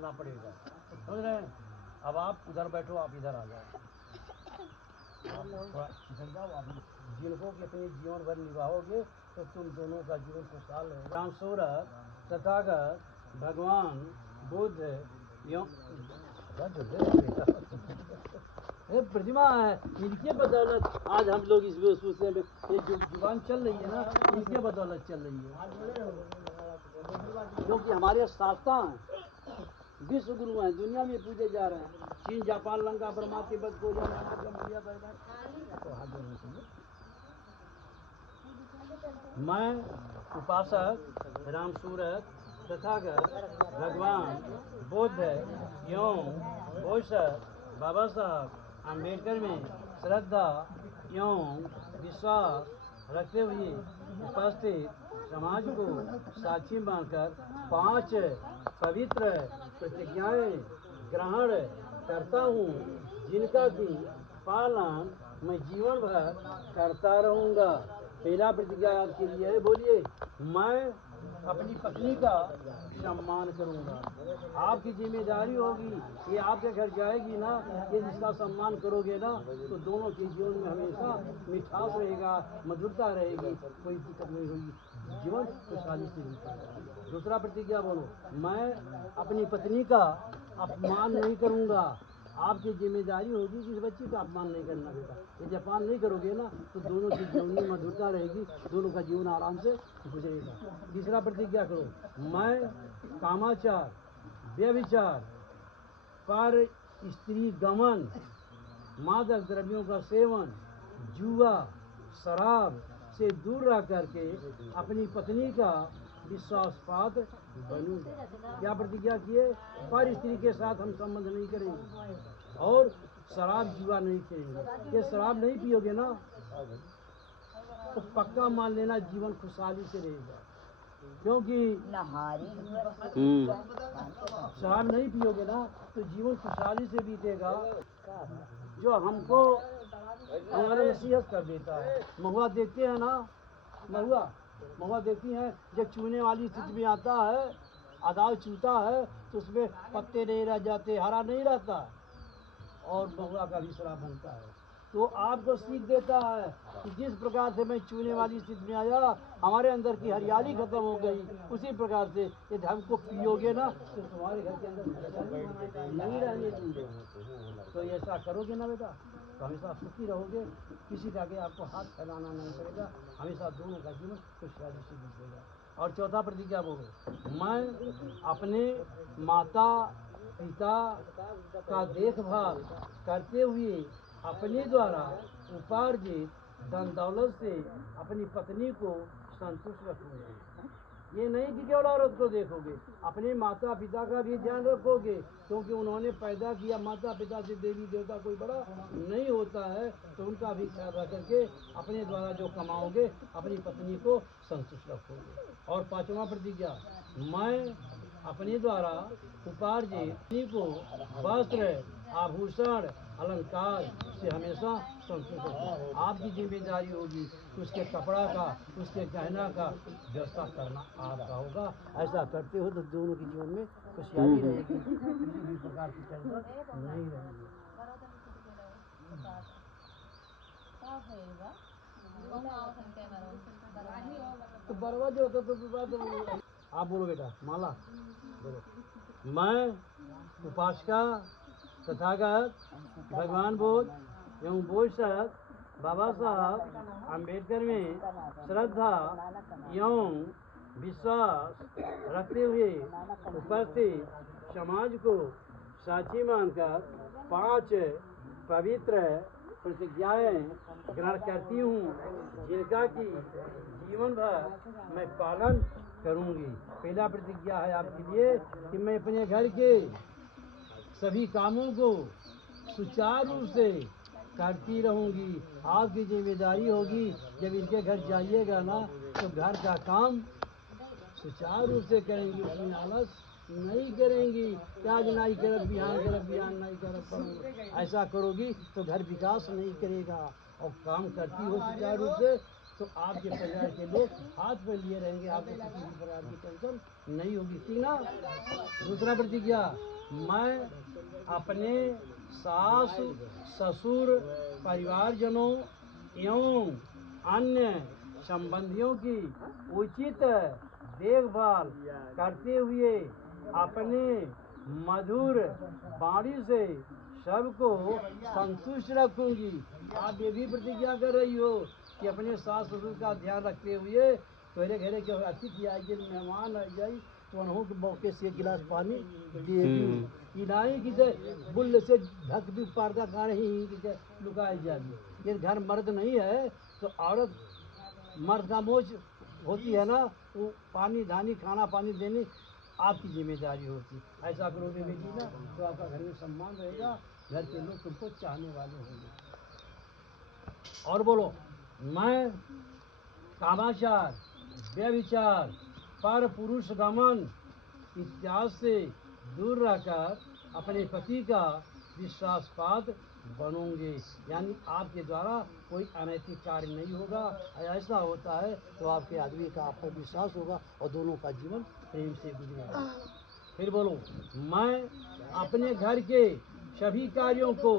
करना पड़ेगा, समझ रहे हैं। अब आप उधर बैठो, आप इधर आ जाओ, आप थोड़ा इधर जाओ। आप जिनको कि अपने जीवन भर निभाओगे तो तुम दोनों का जीवन खुशहाल रहेगा। राम सूरत तथागत भगवान बुद्ध ये प्रतिमा है, इनके बदौलत आज हम लोग इस वेशभूषे में, ये जो जुबान चल रही है ना, इनके बदौलत चल रही है, क्योंकि हमारे शास्त्रा हैं, विश्व गुरु हैं, दुनिया में पूजे जा रहे हैं। चीन, जापान, लंका, बर्मा, तिब्बत को मैं उपासक राम सूरत तथागत भगवान बुद्ध एवं बोसक बाबा साहब अम्बेडकर में श्रद्धा एवं विश्वास रखते हुए उपस्थित समाज को साक्षी मानकर 5 पवित्र प्रतिज्ञाएं ग्रहण करता हूँ, जिनका की पालन मैं जीवन भर करता रहूँगा। पहला प्रतिज्ञा आपके लिए है, बोलिए। मैं अपनी पत्नी का सम्मान करूंगा। आपकी जिम्मेदारी होगी, ये आपके घर जाएगी ना, ये जिसका सम्मान करोगे ना, तो दोनों के जीवन में हमेशा मिठास रहेगा, मधुरता रहेगी, कोई दिक्कत नहीं होगी, जीवन खुशहाली से बीता रहेगा। दूसरा प्रतिज्ञा बोलो। मैं अपनी पत्नी का अपमान नहीं करूंगा। आपकी जिम्मेदारी होगी कि इस बच्ची का अपमान नहीं करना बेटा। यदि अपमान नहीं करोगे ना, तो दोनों की जीवन में मधुरता रहेगी, दोनों का जीवन आराम से गुजरेगा। तीसरा प्रतिज्ञा करो। मैं कामाचार, व्यभिचार, पर स्त्री गमन, मादक द्रव्यों का सेवन, जुआ, शराब से दूर रह करके अपनी पत्नी का विश्वास पात्र बनूंगा। क्या प्रतिज्ञा किए? पर स्त्री के साथ हम संबंध नहीं करेंगे और शराब जुआ नहीं खेलेंगे। ये शराब नहीं पियोगे ना, तो पक्का मान लेना जीवन खुशहाली से रहेगा, क्योंकि शराब नहीं पियोगे ना, तो जीवन खुशहाली से बीतेगा। जो हमको हमारा नसीहत कर देता है, महुआ देखते हैं ना, महुआ देखती हैं, जब चूने वाली स्थिति में आता है, अदाव चूता है, तो उसमें पत्ते नहीं रह जाते, हरा नहीं रहता, और महुआ का भी शराब बनता है। तो आपको सीख देता है कि जिस प्रकार से मैं चूने वाली स्थिति में आया, हमारे अंदर की हरियाली खत्म हो गई, उसी प्रकार से यदि हमको पियोगे ना, तो तुम्हारे घर के अंदर नहीं रहने दूंगे। तो ऐसा करोगे ना बेटा, तो हमेशा सुखी रहोगे, किसी का आगे आपको हाथ फैलाना नहीं पड़ेगा, हमेशा दोनों का जीवन खुशहाली से बीतेगा। और चौथा प्रतिज्ञा बोलो। मैं अपने माता पिता का देखभाल करते हुए अपने द्वारा उपार्जित धन दौलत से अपनी पत्नी को संतुष्ट रखूंगा। ये नहीं कि केवल औरत को देखोगे, अपने माता पिता का भी ध्यान रखोगे, क्योंकि उन्होंने पैदा किया। माता पिता से देवी देवता कोई बड़ा नहीं होता है, तो उनका भी ख्याल रख करके अपने द्वारा जो कमाओगे अपनी पत्नी को संतुष्ट रखोगे। और पांचवा प्रतिज्ञा। मैं अपने द्वारा उपार्जित को वस्त्र, आभूषण, अलंकार से हमेशा संतुष्ट रखो। आपकी जिम्मेदारी होगी कि उसके कपड़ा का, उसके गहना का व्यवस्था करना आपका होगा। ऐसा करते हो तो दोनों के जीवन में खुशहाली रहेगी, किसी भी प्रकार की टेंशन नहीं रहेगी। तो बरवा जो होता तो आप बोलो बेटा, माला बोलो। मैं उपासका तथागत भगवान बुद्ध एवं बोसक बाबा साहब अम्बेडकर में श्रद्धा एवं विश्वास रखते हुए उपस्थित समाज को साक्षी मानकर 5 पवित्र प्रतिज्ञाएं ग्रहण करती हूँ, जिनका कि जीवन भर मैं पालन करूँगी। पहला प्रतिज्ञा है आपके लिए कि मैं अपने घर के सभी कामों को सुचारू रूप से करती रहूँगी। आपकी जिम्मेदारी होगी, जब इनके घर जाइएगा ना, तो घर का काम सुचारू रूप से करेंगी, उसमें आलस नहीं करेंगी। आज नाई करब बिहान नाई करब, ऐसा करोगी तो घर विकास नहीं करेगा। और काम करती हो सुचारू रूप से, तो आपके परिवार के लोग हाथ पे लिए रहेंगे, आपको किसी भी प्रकार की टेंशन नहीं होगी। ठीक ना। दूसरा प्रतिज्ञा, मैं अपने सास ससुर परिवारजनों एवं अन्य संबंधियों की उचित देखभाल करते हुए अपने मधुर वाणी से सबको संतुष्ट रखूंगी। आप ये भी प्रतिज्ञा कर रही हो कि अपने सास ससुर का ध्यान रखते हुए तेरे घरे के अतिथि आए, मेहमान आ जाए तो उन्हों के मौके से एक गिलास पानी देगी। इनाई की बुल से ढक भी पर्दा गाने ही लुकाई जाएगी। ये घर मर्द नहीं है तो औरत मर्द का मोच होती है ना, वो पानी धानी खाना पानी देनी आपकी जिम्मेदारी होती। ऐसा करोगे बेटी ना तो आपका घर में सम्मान रहेगा, घर के लोग तुमको चाहने वाले होंगे। और बोलो, मैं कामाचार व्यभिचार पर पुरुष गमन इत्यादि से दूर रहकर अपने पति का विश्वासपात्र बनूंगे। यानी आपके द्वारा कोई अनैतिक कार्य नहीं होगा। ऐसा होता है तो आपके आदमी का आप पर विश्वास होगा और दोनों का जीवन प्रेम से गुजरेगा। फिर बोलो, मैं अपने घर के सभी कार्यों को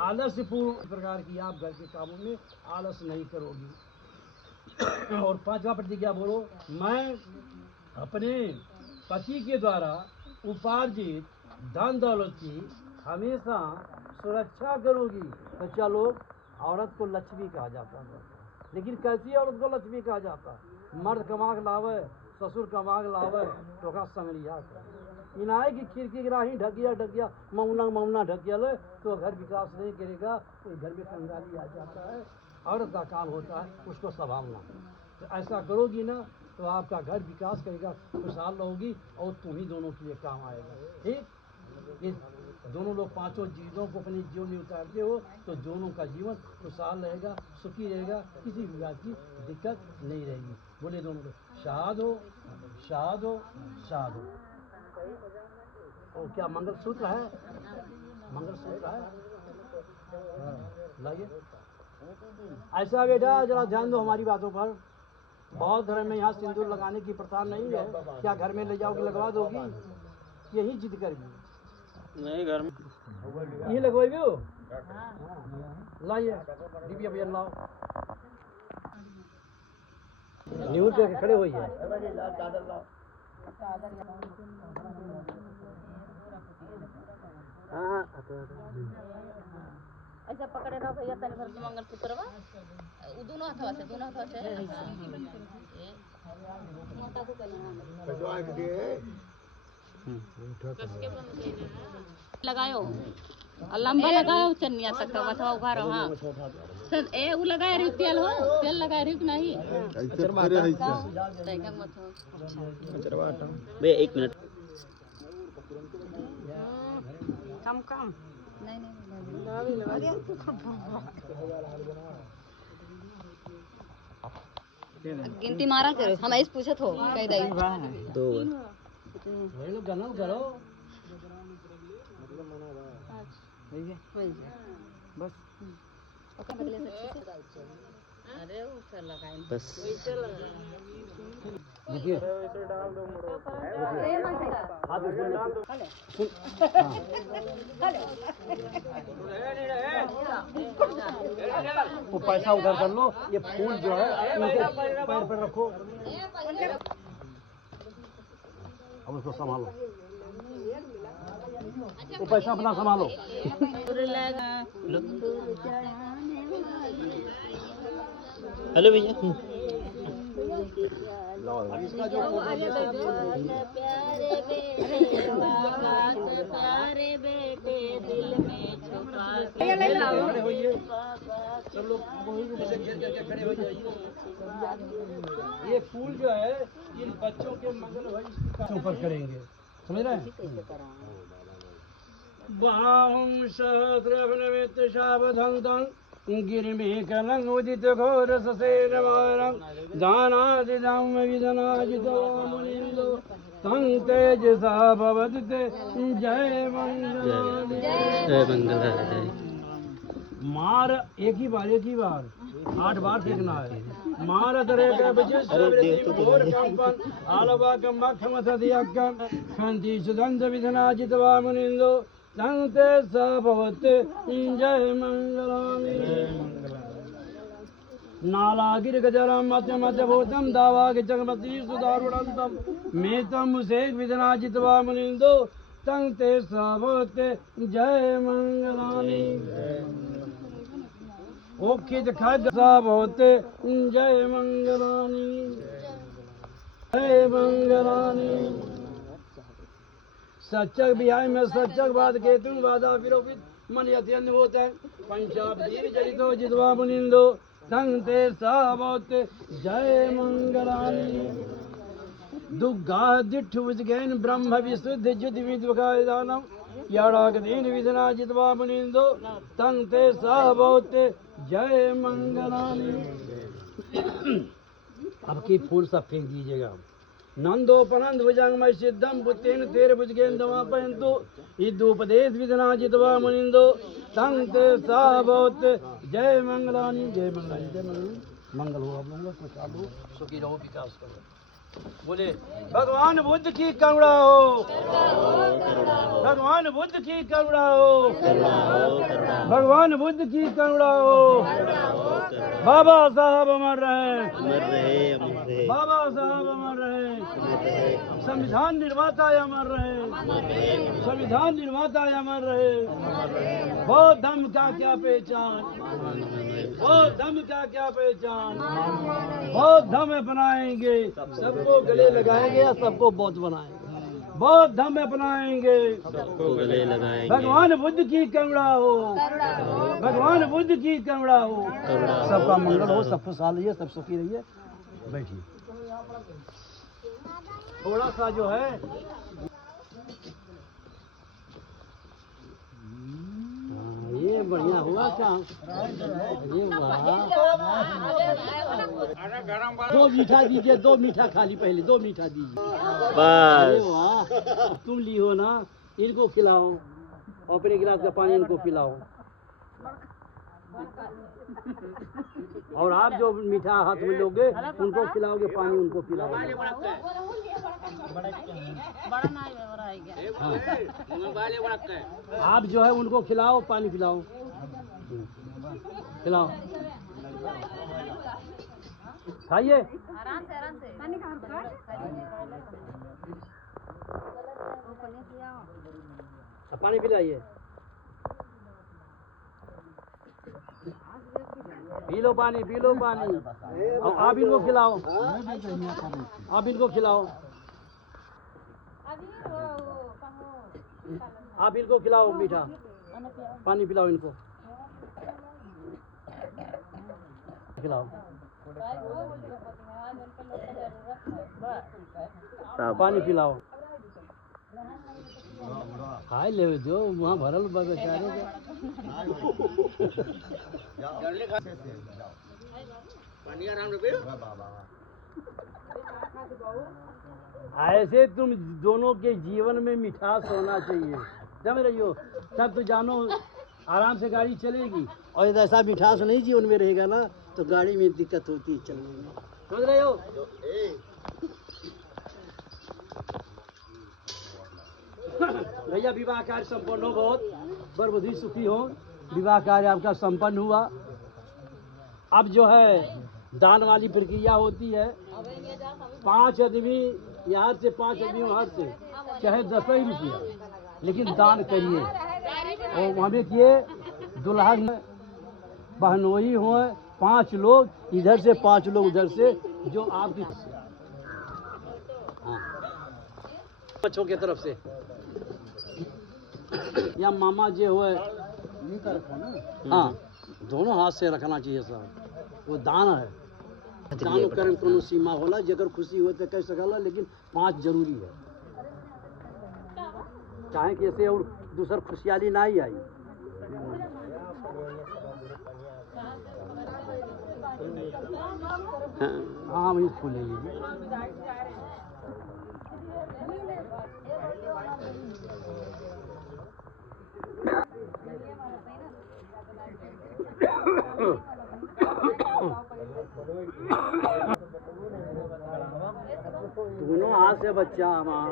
आलस्यपूर्ण प्रकार की आप घर के कामों में आलस नहीं करोगी। और पांचवा प्रतिज्ञा बोलो, मैं अपने पति के द्वारा उपार्जित धन दौलत की हमेशा सुरक्षा करूंगी। तो चलो, औरत को लक्ष्मी कहा जाता है, लेकिन कैसी औरत को लक्ष्मी कहा जाता है? मर्द कमा के लावे, ससुर कमा के लावे तो का संगलिया कर इनाए की खिड़की गिराही ढकिया मौना ढकिया ले तो घर विकास नहीं करेगा। तो घर में कंगाली आ जाता है। औरत का काम होता है उसको संभालना। तो ऐसा करोगी ना तो आपका घर विकास करेगा, खुशहाल रहोगी और तुम ही दोनों के लिए काम आएगा। ठीक, ये दोनों लोग पांचों चीज़ों को अपने जीवन में उतारते हो तो दोनों का जीवन खुशहाल रहेगा, सुखी रहेगा, किसी भी बात की दिक्कत नहीं रहेगी। बोले दोनों को शाद हो शाद हो शाद हो। और क्या मंगलसूत्र है? मंगलसूत्र है, हाँ, लाइए। ऐसा बेटा जरा ध्यान दो हमारी बातों पर। बहुत धर्म में यहाँ सिंदूर लगाने की प्रथा नहीं है। क्या घर में ले जाओगे लगवा दोगी? यही जिद करेगी। नहीं घर में ये लगवाइए हो? लाइए डिबिया भैया लाओ। न्यूज पे खड़े होइए। हाँ ऐसा पकड़े रहो भैया तन भर के मंगलसूत्र बा दोनों हाथवा से माता को लगायो और लंबा लगायो चन्निया तक का बथवा उघारो। हाँ सर ए उ लगाए रही तेल लगाए रही नहीं बे 1 मिनट कम नहीं गिनती मारा करो। हम ऐसे पूछत हो कह दई 2 लोग गनल करो बस। अरे ऊपर लगाए बस देखिए वो पैसा उधर कर लो, ये फूल जो है उनके पैर पर रखो। अब उसको संभालो, वो पैसा अपना संभालो। हेलो भैया इसका जो प्यारे बेटे दिल में छुपा खड़े होइए सब लोग, ऐसे घेर करके खड़े हो जाइए। ये फूल जो है इन बच्चों के मंगल भाई ऊपर करेंगे, समझ रहे हैं? बाहुं सहस्रनिमित्त शावधंतं गिरिमिः कलं उदित घोर ससेन वारं दानादिदं विदनाजितो मुनिन्दो तं तेजसा भवति ते जय मंगल जय। मार एक ही बार 8 बार फेंकना है। मारत रे के बजे सबरे मोर कंपन आलवा कम मखमत दियक्कन खंति सुगंध विधना जितवा मुनिंदो तंते सबवते जय मंगलानि नालागिर गजरम मध्य मध्य भूतम दावाग जगमती सुदारुणंतम मेतम मुसेक विधना जितवा मुनिंदो तंते सबवते जय मंगलानि ओखित खग सबवते जय मंगलानि जय मंगलानि सच्चक बिहाय में सच्चक बाद केतु बाधा विरोपित मन अत्यंत होता है पंचाबदीर चरितो जितवा मुनिंदो तंते सबवते जय मंगलानि दुग्गा दिठ उजगैन ब्रह्म विशुद्ध जुद विद्वकादानम याड़ाक दीन विधना जितवा मुनिंदो तंते सबवते जय मंगलानि अब की फूल सब फेंक दीजिएगा नंदोपनंद भुजंगमय सिद्धम पुत्तेन तेरे भुजगेन दवा पयंतु इदुपदेश विधना जितवा मुनिंदो तंते सबवते जय मंगलानि जय मंगलानि जय मंगलानि मंगल हो आप लोगों का खुशहाल हो सुखी रहो विकास करो बोले भगवान बुद्ध की करुणा हो भगवान बुद्ध की करुणा हो भगवान बुद्ध की करुणा हो बाबा साहब अमर रहे बाबा साहब अमर रहे संविधान निर्माता अमर रहे संविधान निर्माता अमर रहे बौद्ध धर्म का क्या पहचान बौद्ध धर्म का क्या पहचान बौद्ध धर्म अपनाएंगे सबको गले लगाएंगे या सबको बौद्ध बनाएंगे बौद्ध धर्म अपनाएंगे सबको गले लगाएंगे भगवान बुद्ध की करुणा हो भगवान बुद्ध की करुणा हो सबका मंगल हो सब खुशहाल रहिए सब सुखी रहिए बैठिए थोड़ा सा जो है ये बढ़िया हुआ काम ये वाह दो मीठा दीजिए दो मीठा खाली पहले दो मीठा दीजिए अरे बस वाह तुम ली हो ना इनको खिलाओ अपने गिलास का पानी इनको पिलाओ और आप जो मीठा हाथ में लोगे उनको खिलाओगे पानी उनको पिलाओगे हाँ। आप जो है उनको खिलाओ पानी पिलाओ खिलाओ खाइए आराम से पानी पिलाइए पी लो पानी और आप इनको खिलाओ आप इनको खिलाओ आप इनको खिलाओ मीठा पानी पिलाओ इनको खिलाओ पानी पिलाओ खाए ले जो वहाँ भरल बेचारे ऐसे तुम दोनों के जीवन में मिठास होना चाहिए समझ रही हो तब तो जानो आराम से गाड़ी चलेगी और यदि ऐसा मिठास नहीं जीवन में रहेगा ना तो गाड़ी में दिक्कत होती है चलने में समझ रहे हो भैया विवाह कार्य संपन्न हो बहुत बरबुद्धि सुखी हो विवाह कार्य आपका संपन्न हुआ अब जो है दान वाली प्रक्रिया होती है 5 आदमी यहाँ से 5 आदमी वहाँ से चाहे 10 ही रुपया लेकिन दान करिए और हमें किए दुल्हन बहनोई हो 5 लोग इधर से 5 लोग उधर से जो आपकी बच्चों की तरफ से या मामा जो है हाँ दोनों हाथ से रखना चाहिए सर वो दान है दान कर्म कोनो सीमा होला जगर खुशी हो तो कह सकला लेकिन 5 जरूरी है चाहे कि ऐसे और दूसर खुशहाली ना ही आई हाँ वही फूल ले लीजिए से बच्चा हमार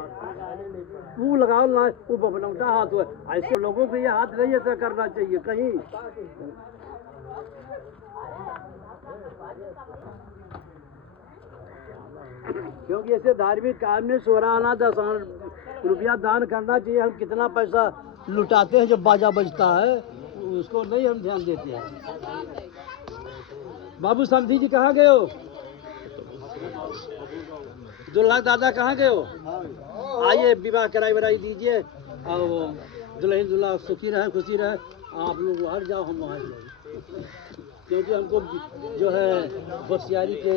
वो लगाओ ना, वो बबलौटा हाथ हुआ। ऐसे लोगों को ये हाथ नहीं ऐसा करना चाहिए कहीं। क्योंकि ऐसे धार्मिक काम में 16 आना 10 रुपया दान करना चाहिए। हम कितना पैसा लुटाते हैं जब बाजा बजता है, उसको नहीं हम ध्यान देते हैं। बाबू समधी जी कहाँ गए हो? दुल्हा दादा कहाँ गए हो? आइए विवाह कराई वराई दीजिए और दुल्हन दुल्हा सुखी रहे खुशी रहे। आप लोग वहाँ जाओ, हम वहाँ जाओ, क्योंकि हमको जो है होशियारी के